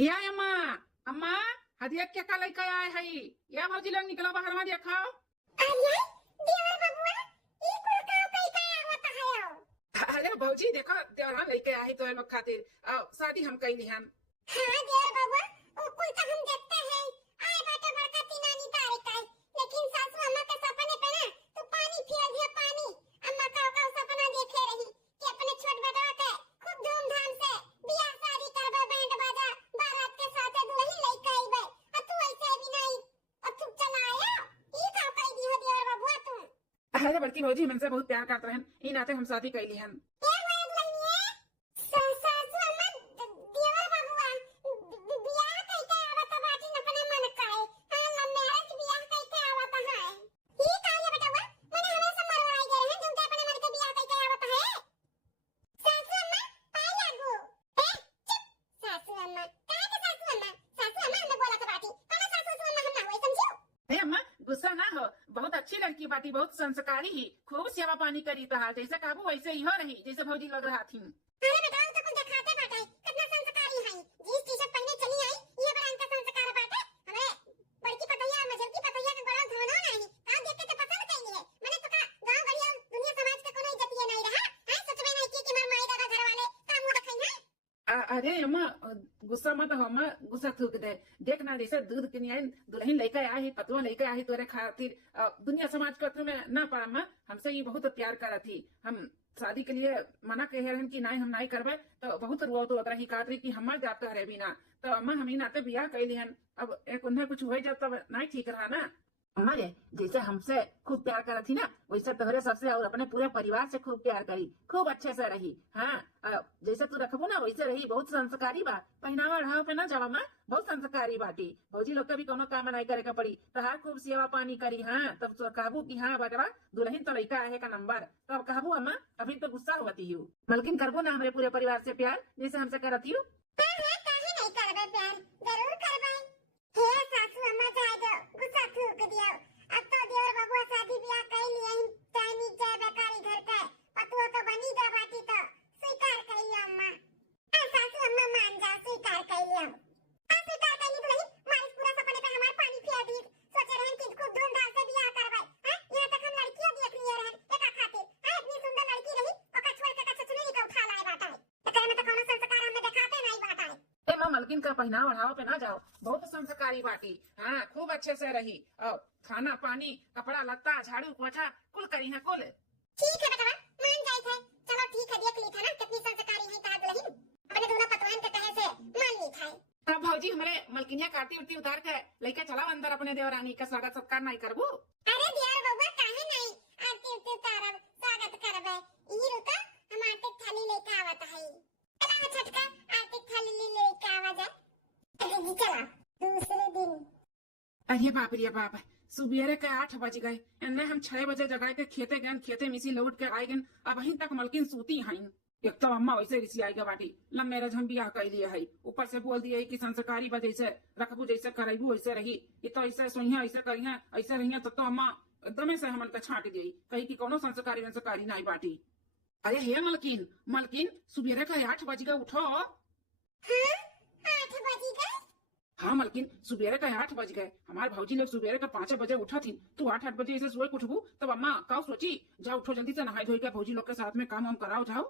या अम्मा अम्मा हदिया क्या का लइका आए हई या भौजी लोग निकलो बाहर में देखाओ। अरे देवर बबुआ ई कुल का कई का आवत है। अरे भौजी देखो देवरा लइका आई तो लोग खातिर शादी हम कइली हन। हां देवर बबुआ ओ कुल का हम देखते हैं आए बाटे बड़का तीनानी तारीख का लेकिन सासू अम्मा के सपने पे ना तो पानी फेर दिया पानी। अम्मा का सपना देखे रही कि अपने छोट बेटा के खूब धूमधाम से बियाह शादी करबे बैंड बाजा बारात के साथ दुल्हन लइका आईबे और तू ऐसे भी नहीं और तू चला आया ई का कई दी हो देवर बबुआ तू। अरे बड़की भौजी हमसे बहुत प्यार करत रहन ई नाते हम शादी कइली हन। गुस्सा ना हो बहुत अच्छी लड़की बाटी बहुत संस्कारी ही खूब सेवा पानी करी तहार जैसे काबू वैसे ही हो रही जैसे भौजी लग रहा थी। अरे बताओ तो कुछ दिखाते बाटे कितना संस्कारी है जींस टी-शर्ट पहने चली आई ये बड़ा इनका संस्कार बाटे। हमें बड़की पतैया मजल की पतैया के गड़ा धोना नहीं का देख के तो पसंद कइली है मैंने तो का गांव गड़िया दुनिया समाज के कोनो इज्जत नहीं रहा है सच में नहीं कि मां माई दादा घर वाले का मुंह दिखाई है। अरे अम्मा गुस्सा मत हो अम्मा गुस्सा थूक दे देख ना जैसे दूध के न्याय दुल्हन लेकर आई पतवा लेकर आई तोरे खातिर दुनिया समाज के में ना पा अम्मा हमसे ये बहुत प्यार करा थी हम शादी के लिए मना कहे रहन कि नहीं हम नहीं करबे तो बहुत रुआ तो रही कातरी कि हमार जात रहे बिना तो अम्मा हम ही नाते बियाह कैली हन अब एक उन्हें कुछ हो जाए तब नहीं ठीक रहा ना। अम्मा रे जैसे हमसे खूब प्यार करा थी ना वैसे तोहरे सबसे और अपने पूरे परिवार से खूब प्यार करी खूब अच्छे से रही। हाँ जैसे तू रखबो ना वैसे रही बहुत संस्कारी बा पहनावा ओढ़ावा पे ना जावा माँ बहुत संस्कारी बाटी भौजी लोग का भी कोनो काम नहीं करे का पड़ी तहार खूब सेवा पानी करी। हाँ तब तो कहबू की हाँ बटवा दुल्हन तो लड़का है का नंबर तब कहबू अम्मा अभी तो गुस्सा होती हूँ मलकिन करबो ना हमारे पूरे परिवार से प्यार जैसे हमसे करती हूँ। मलकिन का पहनावा ओढ़ावा पे ना जाओ बहुत संस्कारी बाटी। हाँ खूब अच्छे से रही और खाना पानी कपड़ा लत्ता झाड़ू पोछा कुल करी है कुल। ठीक है बेटा मान जाए थे चलो ठीक है देख ली था ना कितनी संस्कारी है तार दुल्हन अपने दोनों पतवान के कहे से मान ली था। तब भौजी हमारे मलकिनिया काटी उठी उतार के लेके चला अंदर अपने देवरानी का स्वागत सत्कार नहीं करबू। अरे देवर बबुआ काहे नहीं आरती उरती उतारब स्वागत करबे ई रुका हम आरती थाली लेके आवत है चला छटका आरती थाली लेके आवा जा चला दूसरे दिन। अरे बाप रे बाप सुबेरे के 8 बज गए एने हम 6 बजे जगह के खेते गए खेते मिसी लौट के आए गए अब वहीं तक मलकिन सूती हईन एक तो अम्मा वैसे रिसी आई के बाटी लम मेरे हम बियाह कर लिए है ऊपर से बोल दिए कि संस्कारी बजे से रखबू जैसे करेबू वैसे रही ये तो ऐसे सोइया ऐसे करिया ऐसे रहिया तो अम्मा एकदम से हमन के छाट दी कही कि कोनो संस्कारी वंस्कारी नहीं बाटी। अरे हे मलकिन मलकिन सुबेरे का 8 बज गए उठो। हाँ 8 बज गए। हाँ मलकिन सुबेरे का 8 बज गए हमारे भौजी लोग सुबेरे का 5 बजे उठा थी तू 8 बजे ऐसे सोए उठबू तब अम्मा का सोची जाओ उठो जल्दी से नहाई धोई के भौजी लोग के साथ में काम हम कराओ जाओ।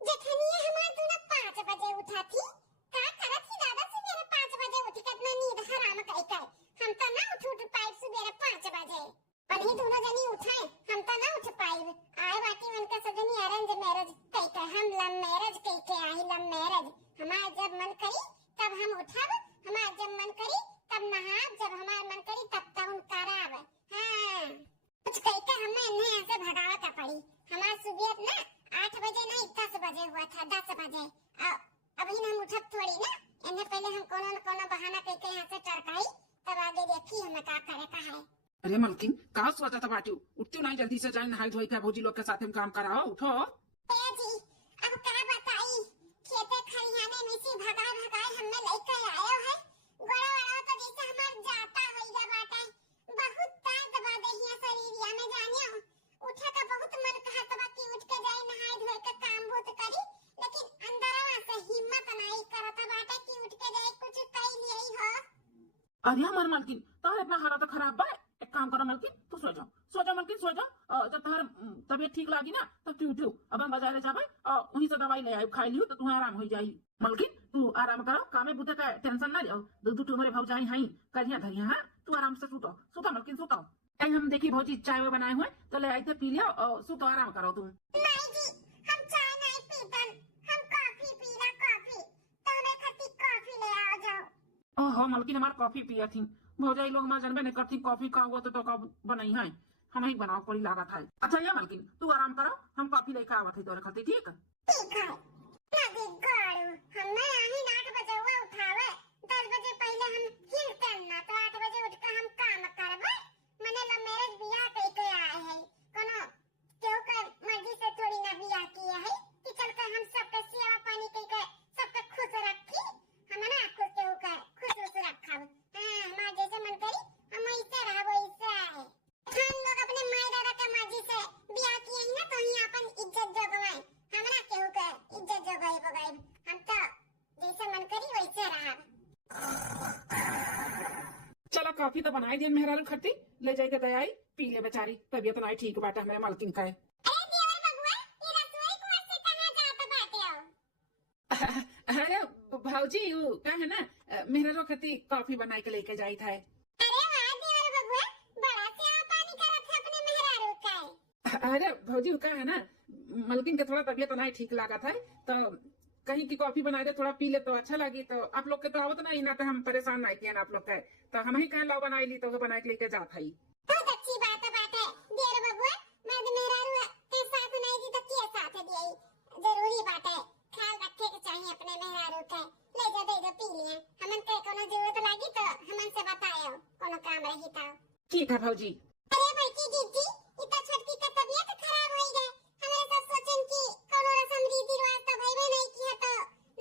जखनिया हमार दूना 5 बजे उठा थी का करत थी दादा सुबेरे 5 बजे उठ के इतना नींद हराम कई कई हम तो ना उठ पाए सुबेरे 5 बजे पर ही दोनों जनी उठाए हम तो ना उठ पाए आए बाटी मन का सजनी अरेंज मैरिज कई कई हम लव मैरिज कई के आई लव मैरिज हमार जब मन करी तब हम उठब हमार जब मन करी तब नहाब जब हमार मन करी तब तब हम कराब। हां कुछ कई के हमें इन्हें ऐसे भगावत पड़ी हमार सुबह ना 8 बजे नहीं 10 बजे हुआ था 10 बजे अभी हम उठब थोड़ी ना इन्हें पहले हम कोनो न कोनो बहाना करके यहाँ से टरकाई तब आगे देखी हमें का करे का है। अरे मलकिन का सोचा था बाटी उठती नहीं जल्दी से जाए नहाई धोई के भौजी लोग के साथ में काम कराओ उठो। जी अब का बताई खेते खलिहाने में से भगा भगा हमें लेकर आयो है गोड़ा वाला तो जैसे हमार जाता होइगा बाटा बहुत ताकत दबा देहिया शरीरिया में जानियो उठे का बहुत मन कहत बा कि उठ के जाए नहाई धोई के काम बहुत करी लेकिन अंदरवा से हिम्मत नहीं करत बाटा कि अरे हमार मालकिन तार इतना हालत खराब बा। एक काम करो मालकिन, तू सो जाओ मालकिन, सो जाओ। जब तार तबीयत ठीक लागी ना तब तू उठो। अब हम बाजारे जाबे और वहीं से दवाई ले आए, खाई लियो तो तुम्हें आराम हो जाई। मालकिन तू आराम करो, कामे बुते का टेंशन ना लियो। दूध तुम्हारे भौजाई हई करिया धरिया। हाँ तू आराम से सुतो, सुतो मालकिन सुतो। हम देखी भौजी चाय बनाए हुए तो ले आई थे, पी लियो और सुतो, आराम करो तुम। नहीं जी, हम चाय नहीं पीतन, हम कॉफी पीला कॉफी। तो हमें खाती कॉफी ले आओ जाओ। ओहो मालकिन हमार कॉफी पिया थी भौजाई लोग, मैं जानबे नहीं करती कॉफी का हुआ तो कब बनाई है, हम ही बनाओ पड़ी लागत है। अच्छा ये मालकिन तू आराम करो, हम कॉफी लेकर आवत है तोरे खातिर, ठीक। ठीक है। नदी गाड़ू हमें यही 8 बजे हुआ उठावे, 10 बजे पहले हम हिलते ना, तो 8 बजे उठ कर हम काम करबे। मने ला मैरिज बियाह कई के आए हैं, कोनो केहू के मर्जी से थोड़ी ना बियाह किए है कि चल के हम सबके सेवा पानी कई के सबके खुश रखी। हम ना खुश केहू के खुश रखब। हां हमार जैसे मन करी हम ऐसे रहबो, ऐसे आए। हम लोग अपने माई दादा के मर्जी से बियाह किए ही ना, तो ही अपन इज्जत जगवाए। हमरा केहू के इज्जत जगाई बगाई, हम तो जैसे मन करी वैसे रहब। चलो कॉफी तो बनाई दी मेहरारू खट्टी, ले जाके दयाई पी ले बेचारी, तबीयत नहीं ठीक बाटे हमारे मालकिन का है। अरे देवर बबुआ, ये रसोई घर से कहां जात बाटे हो? अरे भाऊजी वो का है ना, मेहरारू खट्टी कॉफी बनाई के लेके जाई था। अरे वाह देवर बबुआ, बड़ा सेवा पानी करत है अपने मेहरारू का। अरे भौजी का है ना, मालकिन के थोड़ा तबीयत नहीं ठीक लगा था तो कहीं की कॉफी बना दे, थोड़ा पी ले तो अच्छा लगी। तो आप लोग के तो आवत नहीं ना, तो हम परेशान नहीं किया ना आप लोग के, तो हम ही कह लो बनाई ली तो बना के लेके जात है। बहुत अच्छी बात है देवर बबुआ। मैं तो मेहरारू के साथ नहीं दी तो के साथ दिए, जरूरी बात है। ख्याल रखे के चाहिए अपने मेहरारू के। ले जा दे दो पी लिए, हमन के कोनो जरूरत लागी तो हमन से बतायो, कोनो काम रही तो। ठीक है भौजी। अरे बड़की दीदी, इतना छोटकी का तबीयत खराब हो गई। हमारे सब सोचन की कोनो रसम रीति रिवाज तो भइबे नहीं किया, तो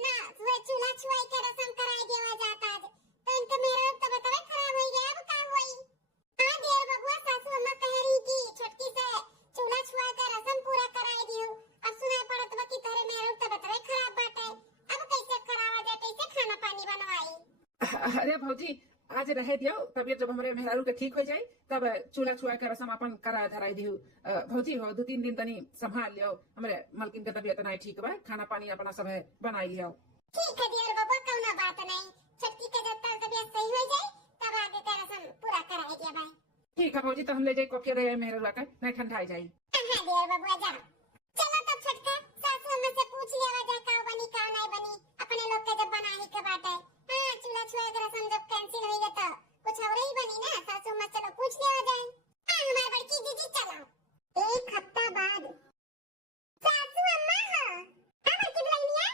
ना हुए चूल्हा छुआई के रसम कराई देवा जाता है, तो इनका मेरा तबीयत खराब हो गया। अब का हुई? हां देर बबुआ, सासू अम्मा कह रही कि छोटकी से चूल्हा छुआई का रसम पूरा कराई दियो। अब सुनाई पड़त बा कि तोरे मेरा तबीयत खराब बाटे। अब कैसे करावा जाए, कैसे खाना पानी बनवाई? अरे भौजी आज रहे दियो, तबियत जब हमारे मेहरारू के ठीक हो जाए तब चूल्हा छुआ के रसम अपन करा धराई दियो। भौजी हो 2-3 दिन तनी संभाल लियो, हमारे मालकिन के तबियत नहीं ठीक बा, खाना पानी अपना सब है बनाई लियो। ठीक है देर बबुआ, कोनो बात नहीं। छोटकी के जब तक तबीयत सही हो जाए तब आगे का रसम पूरा कराई दिया भाई। ठीक है भौजी, तो हम ले जाए कॉफी दे मेहरारू का, नहीं ठंडा आ जाए। हां देर बबुआ जा। चलो तब छोटका सासू अम्मा से पूछ लेवा जाए का बनी का नहीं बनी, अपने लोग के जब बनाही के बाटे। हां चूल्हा छुआई के रसम जब कैंसिल हो गया तो कुछ और ही बनी ना, सासू अम्मा चलो पूछ लेवा जाए। हां हमारी बड़की दीदी चलो। 1 हफ्ता बाद सासू अम्मा हो, हां बड़की दुल्हनिया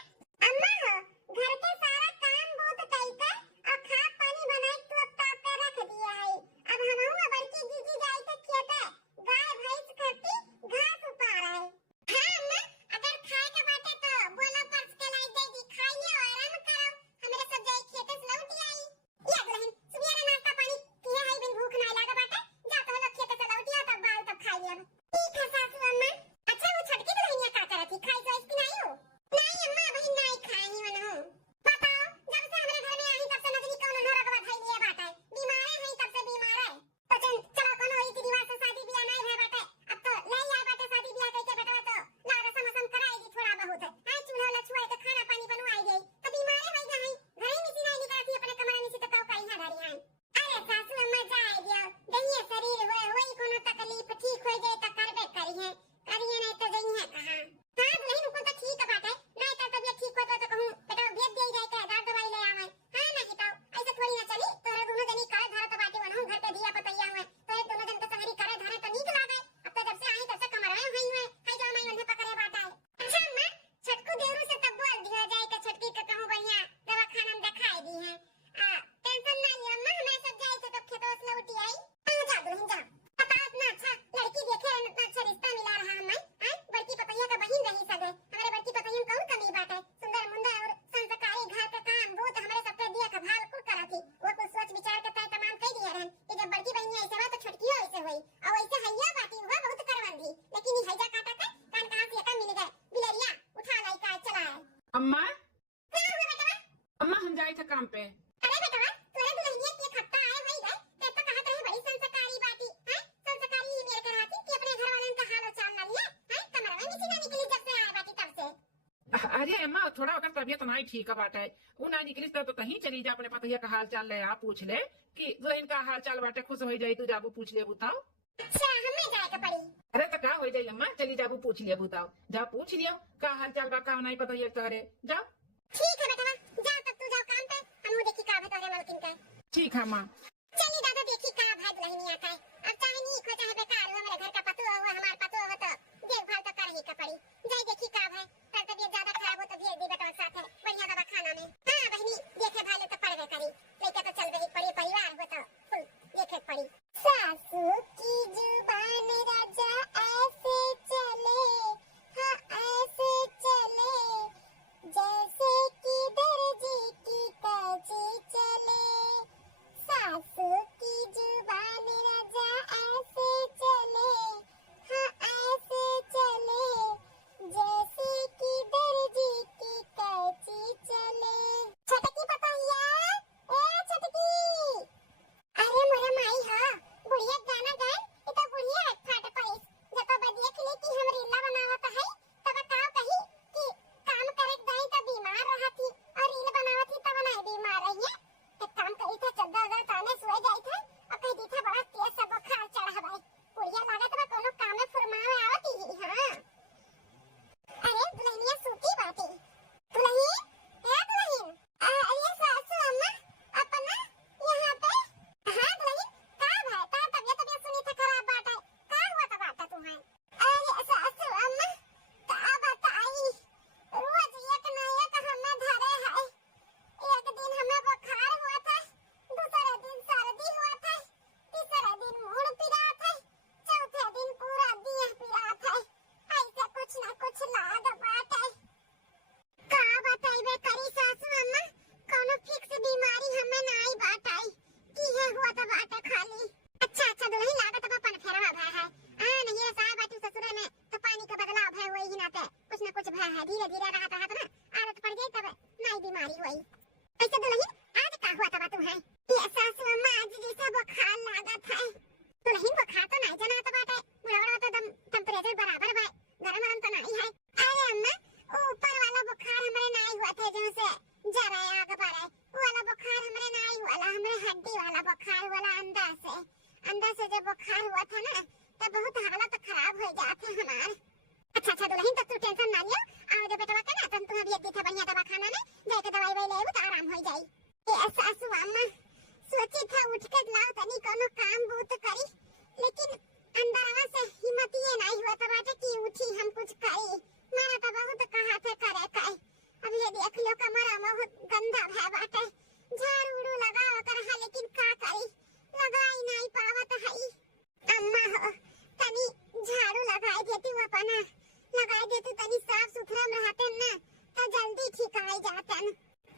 अम्मा हो, घर के सारा काम बहुत कई कर और खा पानी बनाई तू अब ताप कर रख दिया है। अब हम बड़की दीदी जाई तो खेते गाय भैंस खाती घास उपा रहे। हां अम्मा, अगर खाए के बाटे तो बोलो पर्स के लाई दे दी, खाइए और आराम करो। हमरे सब जाई खेते से लौट आई। या दुल्हन सुबह नाश्ता पानी किया है, बिन भूख नहीं लगा बाटे, जा तो लोग खेते से लौट आ तब बाल तब खाई लिया। ठीक है सासू अम्मा। अच्छा वो छोटकी दुल्हनिया का करत थी, खाई तो इसकी नहीं हो? नहीं अम्मा बहन नहीं खाई मन हो। बताओ जब से हमारे घर में आई तब से नजरी कौन हो रखवा धई लिया बाटे, बीमार है तब से बीमार है। तो चलो कोनो रीति रिवाज से शादी ब्याह नहीं रहे बाटे, अब तो ले आई बाटे शादी ब्याह कई के बेटवा तो ना रसम रसम कराएगी थोड़ा बहुत। हां चूल्हा छुआई के खाना पानी बनवाई गई तो बीमार है नहीं, घर ही मिसी नहीं निकलती अपने कमरा में से तो का यहां धरी है। अरे सासू अम्मा जाए दियो, दहिए शरीर होई कोनो तकलीफ ठीक हो जाए तो करबे करी है, करिए नहीं तो जई है कहां। हां नहीं को तो ठीक बाटे, नहीं तो तबीयत ठीक हो तो कहूं बेटा भेज दे जाए के दर्द दवाई ले आवे। हां नहीं तो ऐसे थोड़ी ना चली, तोरे दोनों जनी करे धरे तो बाटे वनहु घर पे दिया पतैया हुए, तोरे दोनों जन के संगरी करे धरे तो नीक लागे। अब तो जब से आई तब से कमरा में हुई है, हाय जो मैं उन्हें पकड़े बाटा है। अच्छा अम्मा, छटकू देवरू से तब बोल दिया जाए कि छटकी के कहूं बढ़िया दवाखाना में दिखाई दी है। टेंशन ना लियो अम्मा, मैं सब जाई तो खेतों से लौटी आई। जा दुल्हन जा, पता इतना अच्छा लड़की देखे इतना अच्छा रिश्ता मिला रहा हमें। हां बड़की पतैया का बहन रही सगे, हमारे बड़की पतैया कौन कमी बात है, सुंदर मुंडा और संस्कारी घर का काम वो तो हमारे सबके दिया का भाल कुल करा थी। वो कुछ सोच विचार के तय तमाम कह दिया रहन कि जब बड़की बहन ऐसे हुआ तो छोटकी ऐसे हुई, और ऐसे हैया बाटी हुआ बहुत करवन दी, लेकिन ये हैजा काटा का कान कहां से का मिल गए, बिलरिया उठा लाई का चला है। अम्मा क्या हुआ बेटा? अम्मा हम जाए थे काम पे। अरे बेटा तोरे दुल्हनिया के खत्ता अरे अम्मा थोड़ा वक्त तबियत नहीं ठीक बाटे, उ ना निकलिस तो कहीं चली जा अपने पतैया का हाल चाल ले आ पूछ ले कि दुल्हन का हाल चाल बाटे, खुश हो जाई तू जाबू पूछ ले बताओ। अच्छा हमें जाए के पड़ी। अरे तो का हो जाई अम्मा, चली जाबू पूछ ले बताओ, जा पूछ लियो का हाल चाल बा का नहीं पतैया तोहरे, जाओ। ठीक है बेटा, जाओ तब तू जाओ काम पे, हम देखी का है तोरे मलकिन का। ठीक है माँ। चली दादा देखी का भाई दुल्हनिया का है। अब चाहे नहीं खो चाहे बेकार हो, मेरे घर का पतु हो हमार पतु हो तो देखभाल तो कर ही का पड़ी। जाई देखी का है, कल तबीयत ज्यादा खराब हो तो भेज दी बेटा साथ है बढ़िया दवा खाना में। हां बहनी देखे भाई तो पड़वे करी, लेके तो चल रही पड़ी, परिवार हो तो फुल देखे पड़ी। सासू की जुबान राजा ऐसे चले, हाँ ऐसे चले जैसे कि दर्जी की कैंची चले। सासू की जुबान राजा ऐसे चले, हाँ ऐसे चले जैसे कि दर्जी की कैंची चले। छटकी पतैया, ए छटकी, अरे मोरे माई हा बुढ़िया गाना गाए, ये तो बुढ़िया है फाट पड़ीस जब बदिया खिले कि हम रीला बनावत है तब का कही कि काम करे गई तो बीमार रहती और रील बनावत ही तब नहीं बीमार रही है। एक काम करी था चद्दर अगर ताने सोए जाई था और कह दी था बड़ा तेज सब बुखार चढ़ा भाई, बुढ़िया लागत बा कोनो काम में फुरमावे आवती ही। हां अरे दुल्हनिया सूती बाटी, दुल्हन ए दुल्हन, अरे सासू अम्मा अपना यहाँ पे। हाँ दुल्हन का भाई ता तबियत सुनी था खराब बाटा, का हुआ था बाटा तुम्हें? अरे सासू अम्मा का बताई, रोज एक ना एक हमें धरे है। एक दिन हमें बुखार हुआ था, दूसरे दिन सर्दी हुआ था, तीसरे दिन मुंह पीड़ा था, चौथे दिन पूरा देह पीड़ा था। ऐसे कुछ ना कुछ लाद बाटे। का बताइबे करी सासू अम्मा, कोनो फिक्स बीमारी हमें नहीं बाटाई कि है हुआ तो बाटे खाली। अच्छा अच्छा दुल्हन लागत बा पन फेरवा भय है। नहीं रे साहब बाटी ससुर में तो पानी का बदलाव भय होई ही ना, ते कुछ ना कुछ भय है, धीरे धीरे रहत रहत ना आदत पड़ जाई तब नहीं बीमारी होई। ऐसे दुल्हन आज का हुआ तब तू है? ये सासू अम्मा आज जैसा बुखार लागत है। दुल्हन बुखार तो नहीं जना तो बाटे, बुढ़ा तो दम टेंपरेचर बराबर बा, गरम गरम तो नहीं है। अरे अम्मा ऊपर वाला बुखार हमरे नहीं हुआ था जो से जरा आग पड़े, वो वाला बुखार हमरे नहीं हुआ, हमरे हड्डी वाला बुखार वाला अंदर से जब बुखार हुआ था ना तब बहुत हालत खराब हो जाते हमार। अच्छा अच्छा दुल्हन तो तू टेंशन ना लियो, आओ जो बेटवा का ना तन तू अभी दी था बढ़िया दवा खाना में जाके दवाई वही ले तो आराम हो जाई। ये सासू अम्मा सोची था उठ के लाओ तनी कोनो काम बूत करी, लेकिन अंदरवा से हिम्मत ये नहीं हुआ था बाटे कि उठी हम कुछ करी। मारा तो बहुत कहा थे करे काय, अब ये देख लो कमरा बहुत गंदा है बाटे, झाड़ू लगाओ कर है लेकिन का करी लगाई नहीं पावत है। अम्मा हो तनी झाड़ू लगाई देती वो अपना लगाई देती तनी साफ सुथरा रहते ना तो जल्दी ठीक आ जातन।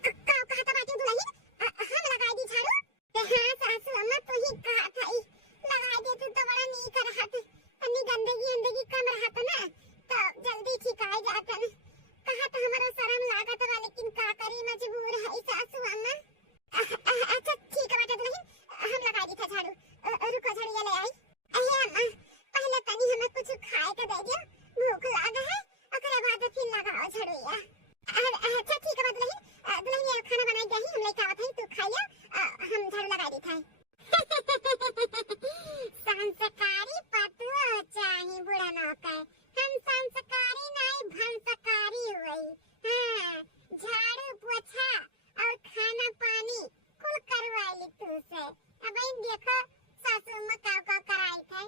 का कहता बाटी दुल्हन हम लगाई दी झाड़ू? हाँ सासू अम्मा तू ही कहा था लगाई देती तो बड़ा नीक रहत, तनी गंदगी कम रहत ना तो जल्दी ठीक आ जातन। कहा तो हमारा शर्म लागत बा लेकिन का करी मजबूर है सासू अम्मा। अच्छा ठीक है बेटा दुल्हन हम लगा दी था झाड़ू, रुको झाड़ू ये ले आई। अरे अम्मा पहले तनी हमें कुछ खाए के दे दियो, भूख लाग है ओकरे बाद फिर लगाओ झाड़ू या। अच्छा ठीक है दुल्हन, दुल्हन ये खाना बनाई दही हम लेके आवत हई, तू खाइयो हम झाड़ू लगा दी था। संस्कारी पतुआ चाही बुढ़ा नौकर, हम संस्कारी नहीं भंसकारी हुई। हाँ झाड़ू पोछा और खाना पानी कुल करवाई तू से। अब देखो सासू अम्मा का कराई थे।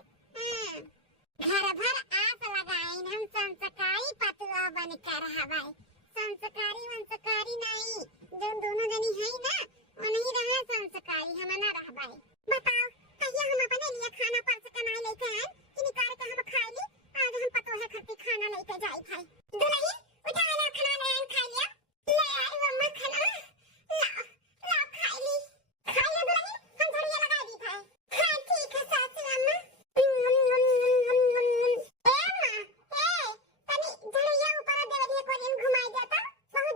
घर भर आस लगाई हम संस्कारी पतुआ बनकर हवाई, संस्कारी वंस्कारी नहीं, जो दोनों जनी है ना वो नहीं रहा संस्कारी हम ना रहबाई। बताओ कहिया हम अपने लिए खाना परस के नहीं लेके आए कि निकाल के हम खा ली, आज हम पतोहे खट्टी खाना लेके जाई थे। दुल्हन उठा ना खाना ले आए खा लिया, ले आई वो अम्मा खाना ला ला खा ली दुल्हन हम झड़िया लगा दी था। हाँ ठीक है सासू अम्मा। ए मां ए तनी झड़िया ऊपर देवरिया को दिन घुमाई देता, बहुत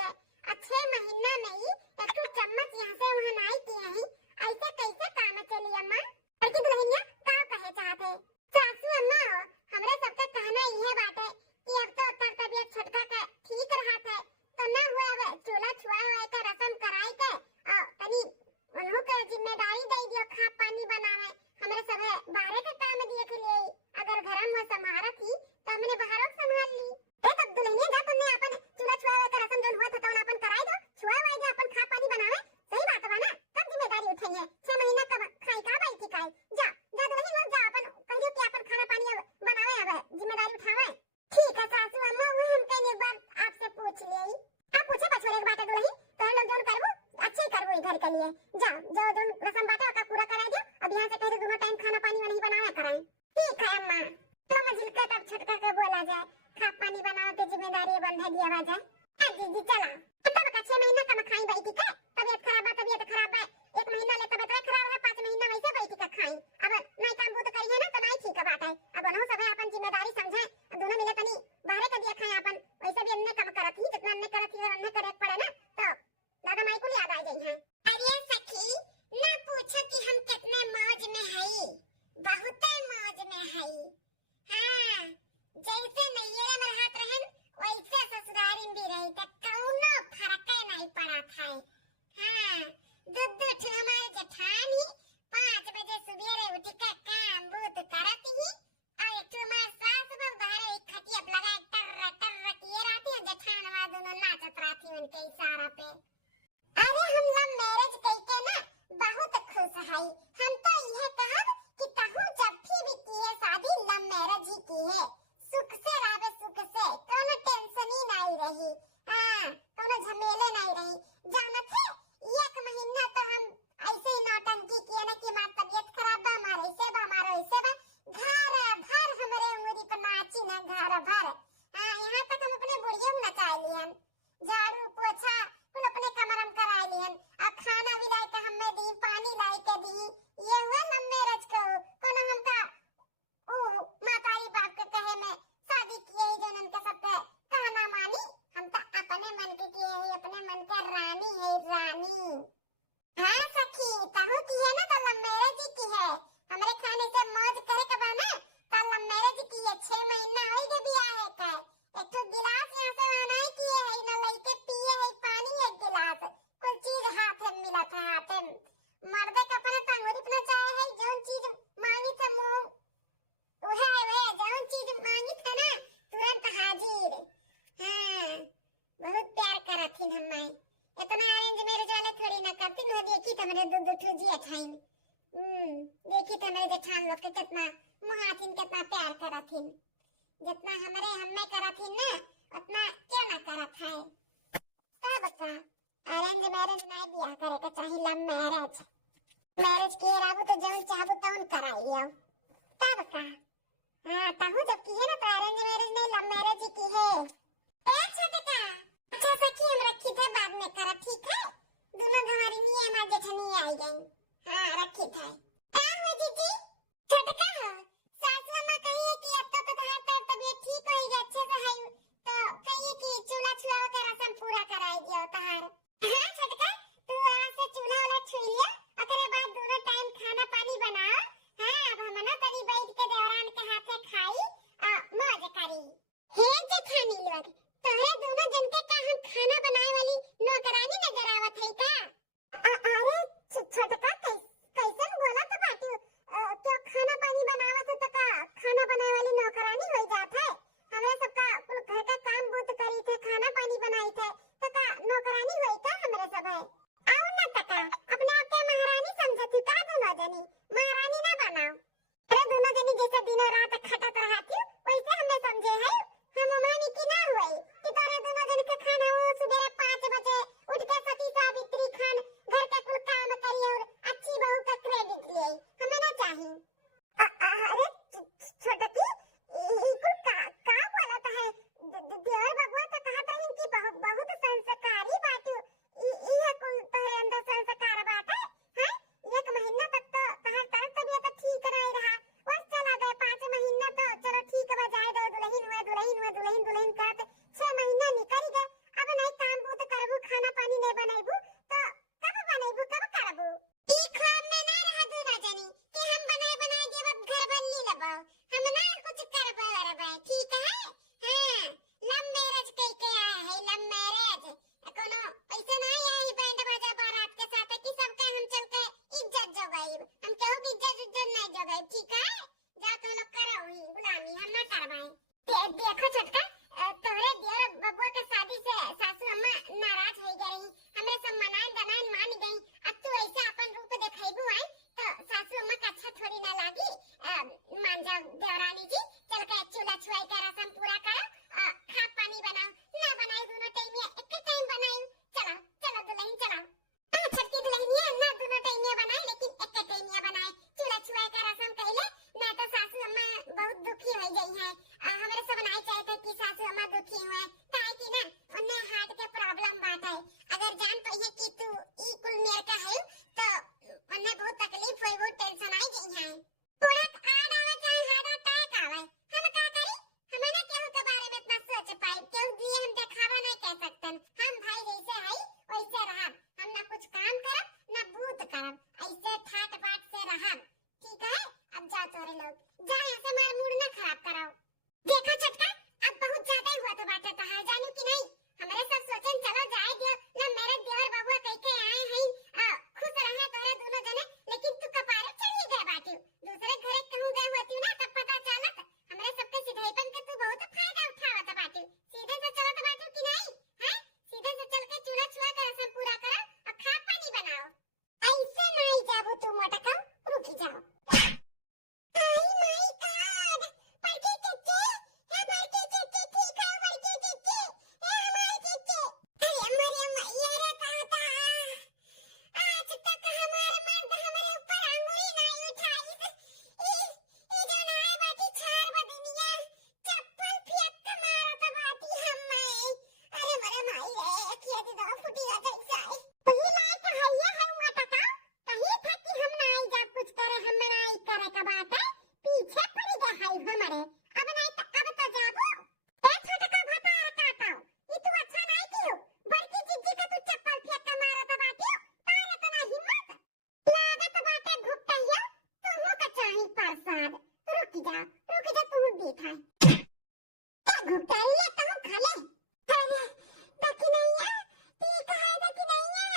के 6 महीना में ही एक तो चम्मच यहाँ से वहाँ नाई किए हैं। ऐसे कैसे काम चली अम्मा? और की दुल्हनिया का कहे चाहते सासू अम्मा हमरे सबका कहना यह बात है कि अब तो तर तबियत छटका के ठीक रहा था तो ना हुआ अब चूल्हा छुआ हुआ का रस्म कराई के तनी उन्हों के जिम्मेदारी दे दियो खा पानी बनावे हमरे सब बाहर के काम दिए के लिए अगर घर में संभारा थी तो हमने बाहर संभाल ली। ए तब दुल्हनिया जा तुमने अपन चूल्हा छुआ हुआ का रस्म जो हुआ था तो अपन कराई दो छुआ हुआ जो अपन खा पानी बनावे सही बात बा ना कब जिम्मेदारी उठाई है 6 महीना कब खाई का भाई थी खाई जा जा दुल्हन लोग जा अपन कहियो कि अपन खाना पानी बनावे अब जिम्मेदारी उठावे। ठीक है सासू अम्मा वो हम कहीं एक बार आपसे पूछ ले आप पूछे पछोरे एक बात है दुल्हन तो हम लोग जोन करबो अच्छे करबो घर के लिए जा जो जोन रस्म बाटे का पूरा करा दियो अब यहाँ से कह दे दोनों टाइम खाना पानी नहीं बनावे कराएं। ठीक है अम्मा तो मजिल का तब छटका के बोला जाए खा पानी बनाओ तो जिम्मेदारी बंधा दिया आ जाए। जी चला तब का 6 महीना कम खाई बैठी का तबियत खराब है 1 महीना ले तबियत खराब है 5 महीना वैसे बैठी का खाई अब नहीं काम वो तो करिए ना तो नहीं ठीक बात है अब अनो सब अपन जिम्मेदारी समझे दोनों मिले तनी बाहर का दिया खाए अपन वैसे भी अन्य कम करत ही जितना अन्य करत ही और अन्य करे पड़े ना तो दादा माई को याद आ गई है। अरे सखी ना पूछो कि हम कितने मौज में है बहुत मौज में है। हां जैसे नैया में रहत रहन वैसे ससुरारी में भी रही त कौनो फर्क नहीं पड़ा था। हां दूध हमारे जेठानी 5 बजे सवेरे उठ के काम बूत करत ही और एक हमारे सास बहू बाहर एक खटिया लगा टर टर किए रहती है जेठानवा दोनों नाचत रहती उनके इशारा पे। अरे हम लव मैरिज करके ना बहुत खुश है हम तो यह कहब कि तहु जब भी किए शादी लव मैरिज ही की है सुख से रहे सुख से कोनो टेंशन ही नहीं रही। हां कोनो झमेले नहीं रही जानत है 1 महीना तो हम ऐसे ही नौटंकी किए ना कि हमारी तबीयत खराब बा हमारे ऐसे बा घर भर हमारे उंगली पर नाची ना घर भर। हां यहाँ तक हम अपने बुढ़िया में नचा लियन झाड़ू पोछा कुल अपने कमर में करा लियन अब खाना भी लाई के हमें दी पानी लाई के दी ये हुआ लव मैरिज को कोनो हमका ओ मातारी बाप के कहे में शादी किए ही जो उनके सब के कहना मानी हम तो अपने मन के किए ही अपने मन के रानी है रानी। हां सखी तहु की है ना तो लव मैरिज की है हमरे खाने से मौज करे के बा ना तो लव मैरिज की है 6 महीना हो गए बियाह है का एक तो गिलास यहाँ से वहां नहीं किए है ना लइके पिए है पानी एक गिलास कोई चीज हाथ में मिला था हाथ में मर्दे का अपने तंगुरी अपना चाहे है जोन चीज मांगी था मुंह वह है जोन चीज मांगी था ना तुरंत हाजिर। हां बहुत प्यार करत थी हमें इतना अरेंज मैरिज वाले थोड़ी ना करती न देखी त मेरे दूध ठुजी अठाइन देखी त मेरे जेठान लोग के कितना मुहातिन कितना प्यार करत थी जितना हमरे हमें करत थी ना उतना क्यों ना करत है। तब का अरेंज मैरिज नहीं बियाह करे के चाहिए लव मैरिज किए रहबो तो जौन चाहबो तौन कराइयो तब का। हां तहु जब की है ना तो अरेंज मैरिज नहीं लव मैरिज की है। ए छोटे का अच्छा सखी हम रखी थे बाद में करा ठीक है दोनों हमारी नहीं हमारे जेठनी आई गई। हां रखी थे क्या हो दीदी छोटे का हो सासू अम्मा कहिए कि अब तो तुम्हारी तबीयत ठीक होई गई अच्छे से है तो कहिए कि चूल्हा छुआ के रस्म पूरा कराई दियो तहार। हां छोटका तू आज से चूल्हा वाला छुई लिया ओकरे बाद दोनों टाइम खाना पानी बनाओ। हां अब हम ना तनी बैठ के देवरान के हाथे खाई मौज करी। हे जेठानी लोग तोहरे दोनों जन के का हम खाना बनाए वाली नौकरानी नजर आवत है का? अरे छोटका कैसन बोला तो बाटू क्यों खाना पानी बनावत तो का खाना बनाए वाली नौकरानी हो जात है हमरा सबका कुल घर का काम बहुत करी थे खाना पानी बनाई थे तो का नौकरानी होई का? खाना पानी नहीं बनाइबू तो कब बनाइबू कब करबू ई ख्वाब में ना रहा दू ना जानी कि हम बनाए बनाए देब घर बल्ली लेबो हम ना कुछ करबो अरबे ठीक है हां लव मैरिज कह के आया है लव मैरिज कोनो ऐसे ना आया है बैंड बाजा बारात के साथ कि सबका हम चल के इज्जत जगाइब हम केहू की इज्जत नहीं जगाइब ठीक है जा तुम लोग करो ही गुलामी हम ना करवाए देखो छोटका तोरे दियर बबुआ के शादी से सासू अम्मा नाराज हो गई हमरे सब मनान दनान मान गई अब तू ऐसा अपन रूप दिखाइबू आई तो सासू अम्मा का अच्छा थोड़ी ना लागी मान जाओ देवरानी जी चल के चूल्हा छुआई का रस्म पूरा करो खा पानी बनाओ ना बनाए दोनों टाइम एक टाइम बनाओ चलो चलो दुल्हन चलो छटकी दुल्हनिया ना दोनों टाइम बनाए लेकिन एक टाइम बनाए चूल्हा छुआई का रस्म कहले ना तो सासू अम्मा बहुत दुखी हो गई है हमारे सब नहीं चाहते कि सासू अम्मा दुखी हुए काहे कि ना उन्हें हार्ट के प्रॉब्लम बात है अगर जान पाइए कि तू ई कुल मेर का है तो उन्हें बहुत तकलीफ होई बहुत टेंशन आई गई है पूरा आड़ आवे चाहे हार्ट अटैक आवे हम का करी हमें ना केहू के बारे में इतना सोच पाए केहू दिए हम दिखावा नहीं कह सकते हम भाई जैसे है वैसे रहब हम ना कुछ काम करब ना भूत करब ऐसे ठाट बाट से रहब ठीक है अब जाओ तोरे लोग जा यहाँ से हमारा मूड ना खराब कराओ देखो छटका अब बहुत ज्यादा ही हुआ तो बात तो है जानू कि नहीं हमारे सब सोचन चलो जाए दियो ना मेरे देवर बाबू कह के आए हैं खुश रहे तोरे दोनों जने लेकिन तू कपारे चढ़ी गए बाटी दूसरे घरे कहूं गए होती ना तब पता चलत हमारे सबके सिधाईपन के तू बहुत फायदा उठावत बाटी सीधे से चलत बाटी कि नहीं हैं सीधे से चल के चूल्हा छुआ कर रस्म पूरा करो और खा पानी बनाओ ऐसे नहीं जाबू तू मोटका रुक जाओ आई माय गॉड पड़के चच्चे हमारे चच्चे ठीक है पड़के चच्चे हमारे चच्चे अरे हमारे मैया रे कहता आज तक हमारे मर्द हमारे ऊपर अंगुली नहीं उठाई ये जो नाय बाटी छार बदनिया चप्पल फेंक के मारत बाटी हमें अरे मेरे माई रे खेत दो फुटी आ जैसा है पहली लाइट हैया है मोटका कहीं था कि हम ना आई जब कुछ करे हम ना आई करे का बात है पीछे पड़ गए है हमारे अब नहीं तो अब तो जाबो ए छोटका भता काटाओ ये तू अच्छा नहीं कियो बड़की जिज्जी का तू चप्पल फेंक के मारत बाटी तारे तो ना हिम्मत लागत बाटे घुटैया तुमो का चाही प्रसाद रुक जा तू देखा घुटाई ले तो खा ले दकी नहीं है ठीक है दकी नहीं है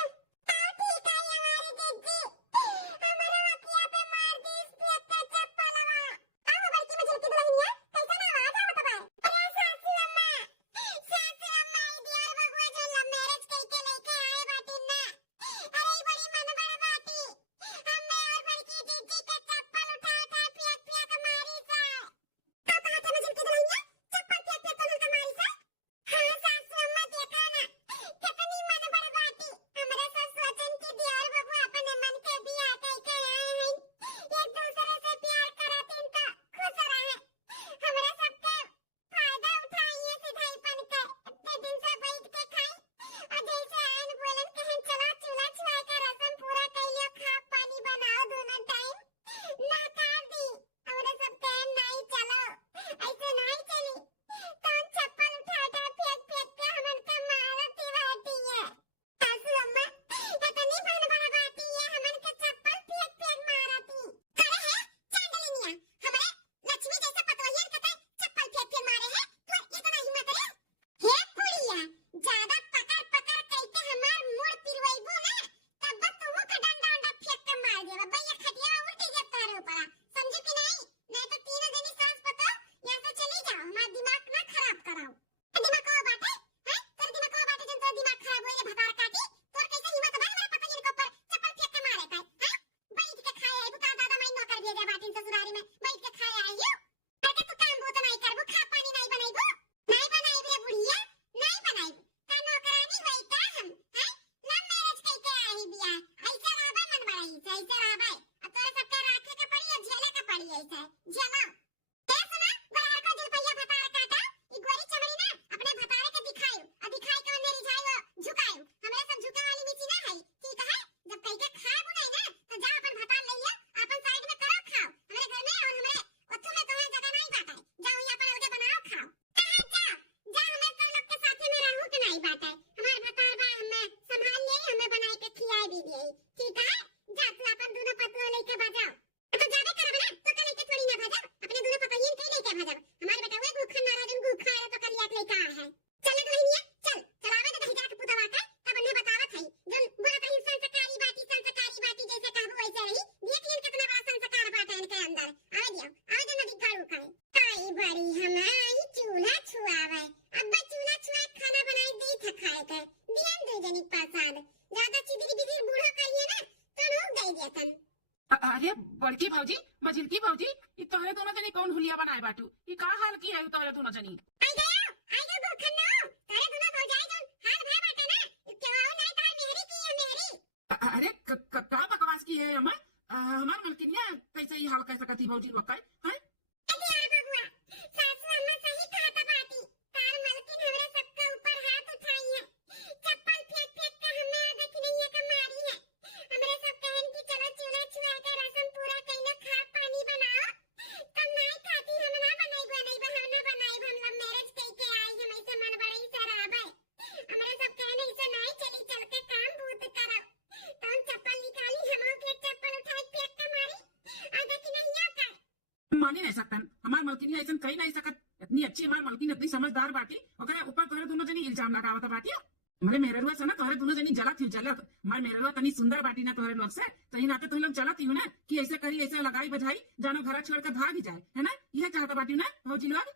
जनी प्रसाद ज्यादा चिदिर बिदिर बूढ़ा करिए ना तो लोग दे देतन। अरे बड़की भौजी मझिलकी भौजी ई तोहरे दोनों जनी कौन हुलिया बनाए बाटू ई का हाल की है तोहरे दोनों जनी आई गयो भूखन नो तारे दोनों हो जाए जोन हाल भय बाटे ना क्यों आओ नहीं तार मेहरी की है मेहरी। अरे का बकवास की है अम्मा हमार मलकिनिया कैसे ही हाल कैसे कथी भौजी वक्का है अरे यार बबुआ सासू अम्मा सही कहता बाटी तार मलकिन हमरे सबके ऊपर हाथ उठाई है चप्पल फेंक फेंक के हमें देखनिया का मारी है। हमरे सब कहन की चलो चूल्हा छुआ के रसम पूरा कइले खा पानी बनाओ तब नहीं खाती हम ना बनाई हम ना बनाई हम लव मैरिज कई के आई हम ऐसे मन बड़ई सराबे हमरे सब कहने इसे नहीं चली चल के काम भूत करो तो हम चप्पल निकाली हम के चप्पल उठाई फेंक के मारी आ देखी नहीं आता मानी नहीं सकता हमार मलकिनिया ऐसा कही नहीं सकत इतनी अच्छी हमार मलकिन इतनी समझदार बाटी ओकरे ऊपर तोहरे दोनों जनी इल्जाम लगावत बाटी मरे मेहररुआ से ना तोहरे दोनों जनी जलत हमारे मेहररुआ तनी सुंदर बाटी ना तोहरे लोग से तही नाते तुम लोग जलत ही हो ना कि ऐसे करी ऐसे लगाई बजाई जानो घर छोड़ कर भाग जाए है ना यह चाहता बाटी ना भौजी लोग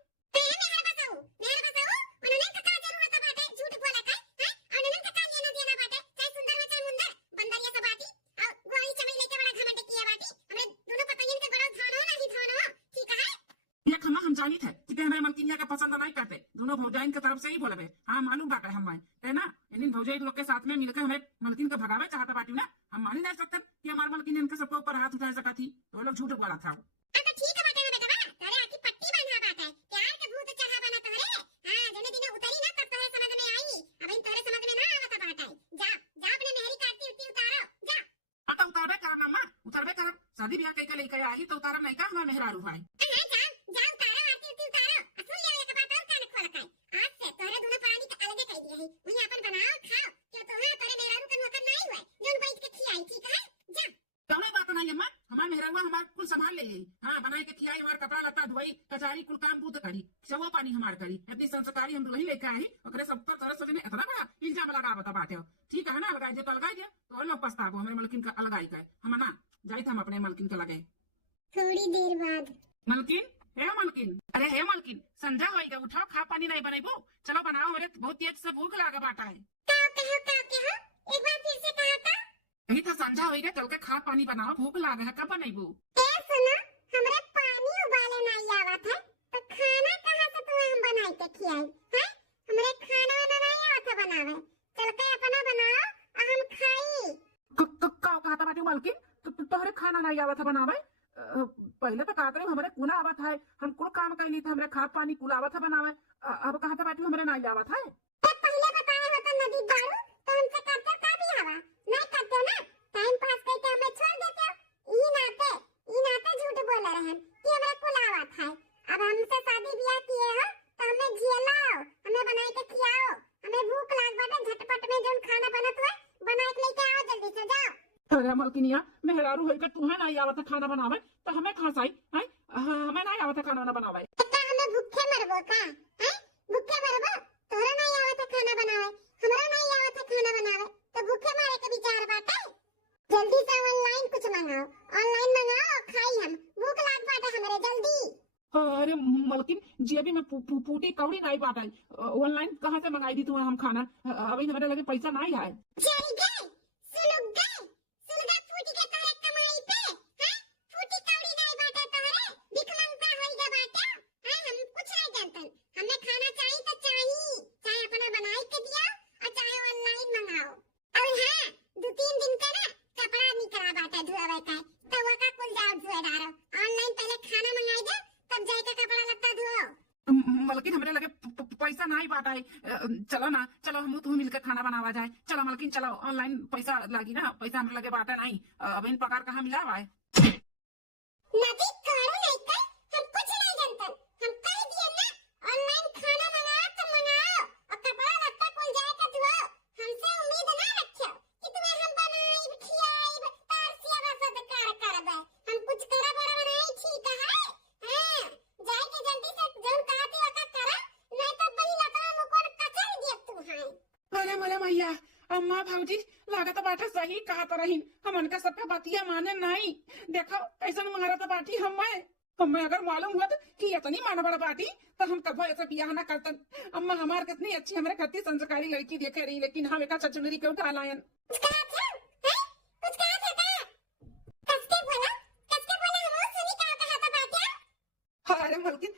हम जानी थे कि हमारे मलकिनिया का पसंद नहीं करते दोनों भौजाइन की तरफ से ही बोले हाँ मालूम बात है हम है ना इन भौजाई लोग के साथ में मिलकर हमें मलकिन को भगावे चाहता बाटी ना हम मान ही नहीं सकते कि हमारे मलकिन इनके सबके ऊपर हाथ उठा सका थी तो लोग झूठ बोला था शादी ब्याह कई लेकर आई तो उतारा नहीं का हमारा मेहरारू भाई हाँ बनाए के खिलाई हमारे कपड़ा लत्ता धोई कचारी कुल काम बूत करी सवा पानी हमार करी इतनी संस्कारी हम दुल्हन लेकर आई ओकरे सब पर तरह से इतना बड़ा इल्जाम लगा बता बाटे ठीक है ना लगाई दे तो लगाई दे तो लोग पछताबो हमारे मलकिन का लगाई का हम ना जाई हम अपने मलकिन का लगाए थोड़ी देर बाद मलकिन अरे हे मलकिन संध्या होएगा उठाओ खा पानी नहीं बनेबो चलो बनाओ मेरे बहुत तेज से भूख लगा बाटा है एक बार फिर से कहा था यही तो संध्या होएगा चल के खा पानी बनाओ भूख लगा है कब बनेबो सुना हमरे पानी उबाले नहीं आवत है तो खाना कहां से तुम्हें हम बनाई के खियाई हैं हमरे खाना ना नहीं आवत है बनावे चल के अपना बनाओ और हम खाई का खाता बाटी मलकिन तोहरे खाना नहीं आवत है बनावे पहले तो कहते हमारे कुना आवत है हम कुल काम कैली था हमरे खा पानी कुल आवत है बनावे अब कहता बाटी हमरे नहीं आवत है पहले बताए हो तो नदी दारू तो हमसे करते का भी हवा नहीं करते ना टाइम पास करके हमें छोड़ देते हो ई नाते झूठ बोल रहे हैं कि हमें कुल आवत है अब हमसे शादी ब्याह किए हो तो हमें झेलाओ हमें बनाए के खिलाओ हमें भूख लाग बाटे झटपट में जोन खाना बनत हुए बनाए के लेके आओ जल्दी से जाओ। अरे मलकिनिया मेहरारू होकर तुम्हें नहीं आवत खाना बनावे तो हमें खासाई है हमें नहीं आवत खाना बनावे क्या हमें भूखे मरबो का हैं भूखे मरबो तोरा नहीं आवत खाना बनावे हमरा नहीं आवत खाना बनावे तो भूखे मारे के विचार बाटे जल्दी से ऑनलाइन कुछ मंगाओ ऑनलाइन मंगाओ खाई हम भूख लाग बाटे हमरे जल्दी। अरे मलकिन जेबी में फूटी कौड़ी नहीं बाटे ऑनलाइन कहाँ से मंगाई दी तुम्हें हम खाना अभी हमारे लगे पैसा नहीं है मलकिन हमरे लगे पैसा नहीं बाटा है चलो ना चलो हम तुम मिलकर खाना बनावा जाए चलो मलकिन चलो ऑनलाइन पैसा लगी ना पैसा हमरे लगे बाटा नहीं अब इन प्रकार कहाँ मिला हुआ है भैया अम्मा भाजी लागत बाटे सही कहा तो रही हम उनका सब पे बतिया माने नहीं देखो कैसे मारा तो बाटी हम हमें अगर मालूम हुआ कि इतनी माना बड़ा बाटी तो हम कब ऐसा बियाह ना करतन। अम्मा हमार कितनी अच्छी हमारे खत्ती संस्कारी लड़की देखे रही, लेकिन हम एक छचुनरी क्यों उठा लायन। कुछ कहा था हैं? कुछ कहा था का? कसके बोला हम सुनी कहा था बात। अरे मलकिन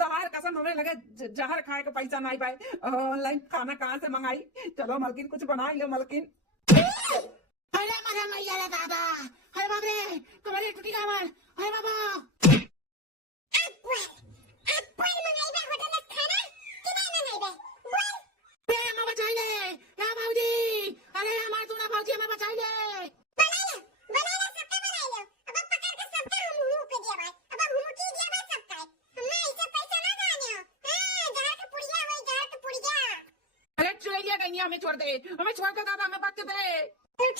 तार कसम हमें लगे जहर खाए का पैसा नहीं पाए, ऑनलाइन खाना कहाँ से मंगाई। चलो मलकिन कुछ बना लो मलकिन। अरे मरा मैया रे दादा, अरे बाप रे कमरे टूटी हमार, अरे बाबा। अब्बल मंगाई बे होटल में खाना कि नहीं बे बोल। बे हमें बचाई ले या भाऊजी, अरे हमार दूना भाऊजी हमें बचाई ले। बना ले सबका बना लो। अब पकड़ के सबका हम मुंह पे दिया भाई, अब हम मुंह की दिया भाई सबका। हमने ऐसे पैसा ना जाने हो। हां जहर का पुड़िया। अरे चुड़ैलिया गैया हमें छोड़ दे, हमें छोड़ के दादा हमें बात दे। उठ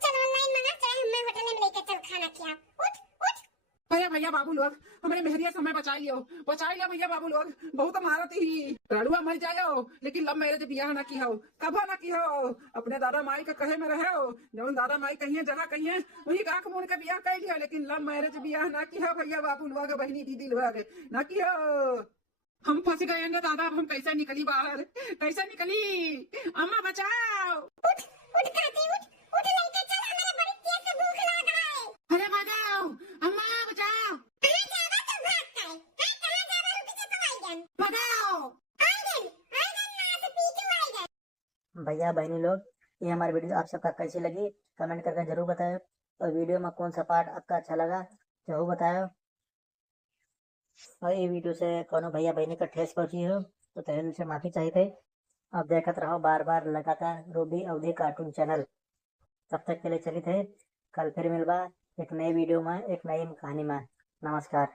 चल ऑनलाइन मंगा, चल हमें होटल में लेकर चल खाना खिला। उठ भैया भैया बाबू लोग हमारे मेहरिया समय बचा लियो भैया बाबू लोग, बहुत मारत ही रड़ुआ मर जायो, लेकिन लव मैरिज बियाह ना की हो, कभा ना की हो। अपने दादा माई के कहे में रहे हो, जब दादा माई कहिए जगह कहिए वही आंख मूंद के बियाह कर लियो, लेकिन लव मैरिज बियाह ना की हो भैया बाबू लोग, बहनी दीदी लोग ना की हो। हम फंस गए ना दादा, अब हम कैसे निकली बाहर, कैसे निकली। अम्मा बचाओ। उठ काती उठ लेकर चल, हमारे बड़ी तेज से भूख लगा है। अरे बचाओ, अम्मा बचाओ। कहां जावा तो भागता है? हां कहां जावा रुकी से तो आईगन। बचाओ आईगन ना से पीछे आईगन। भैया बहनी लोग, ये हमारी वीडियो आप सबका कैसी लगी कमेंट करके जरूर बताएं, और वीडियो में कौन सा पार्ट आपका अच्छा लगा जरूर बताएं। और ये वीडियो से कोनो भैया बहनी का ठेस पहुंची हो तो तहे दिल से माफी चाहिए। अब देखते रहो बार बार लगातार रूबी अवधि कार्टून चैनल। तब तक के लिए चलिए थे, कल फिर मिलबा एक नई वीडियो में एक नई कहानी में। नमस्कार।